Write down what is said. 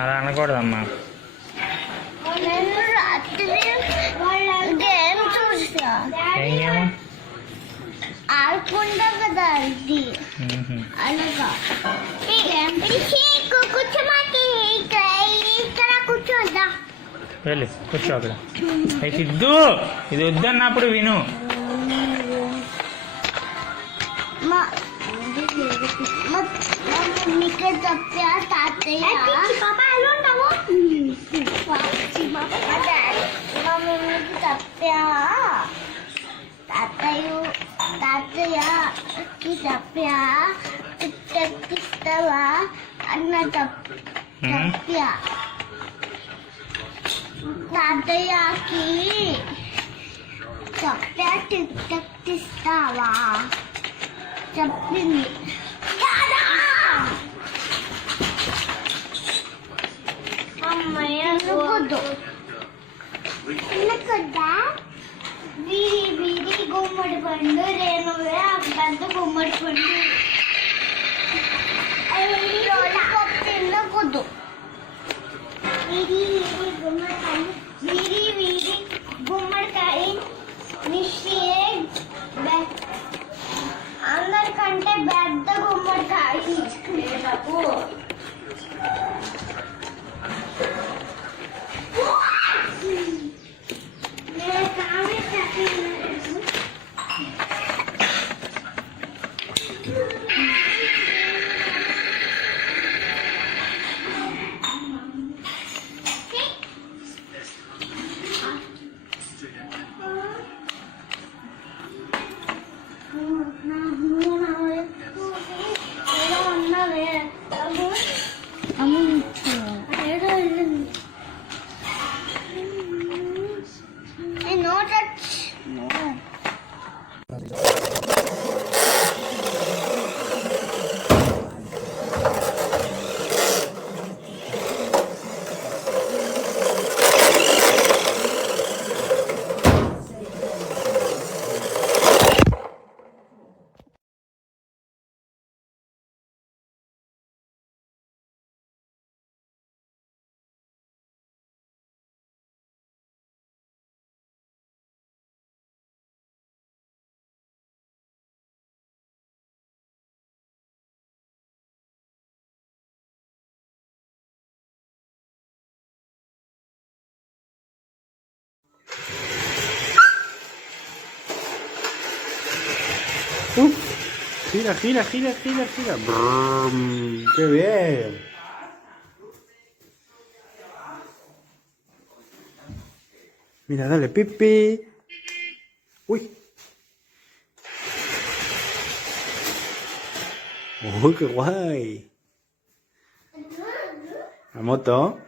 అలా అనకూడదమ్మా. ఆడుకుంటా కదా ఇది అలాగా కూర్చోమాకి ఇక్కడ కూర్చోద్దా. వెళ్ళి కూర్చో అక్కడ. అయితే సిద్ధు ఇది వద్దన్నప్పుడు విను. మమ్మీకి చెప్పా తాతయ్య మమ్మీకి చెప్పా తాతయ్యకి చెప్పా టిక్కిస్తావా అన్న చెప్పా. తాతయ్యకి చెప్పా టిక్కిస్తావా చెప్పింది. అమ్మయ్య వీరి వీరి గుమ్మడి పండు రేణువే పెద్ద గుమ్మడి పండు తినకూడదు. వీరి వీరి గుమ్మడి పండు వీరి వీరి గుమ్మడికాయ అందరికంటే పెద్ద గుమ్మడికాయ Gira, gira, gira, gira, gira. Brum, ¡qué bien! Mira, dale, pipi. Uy. Uy, qué guay. La moto.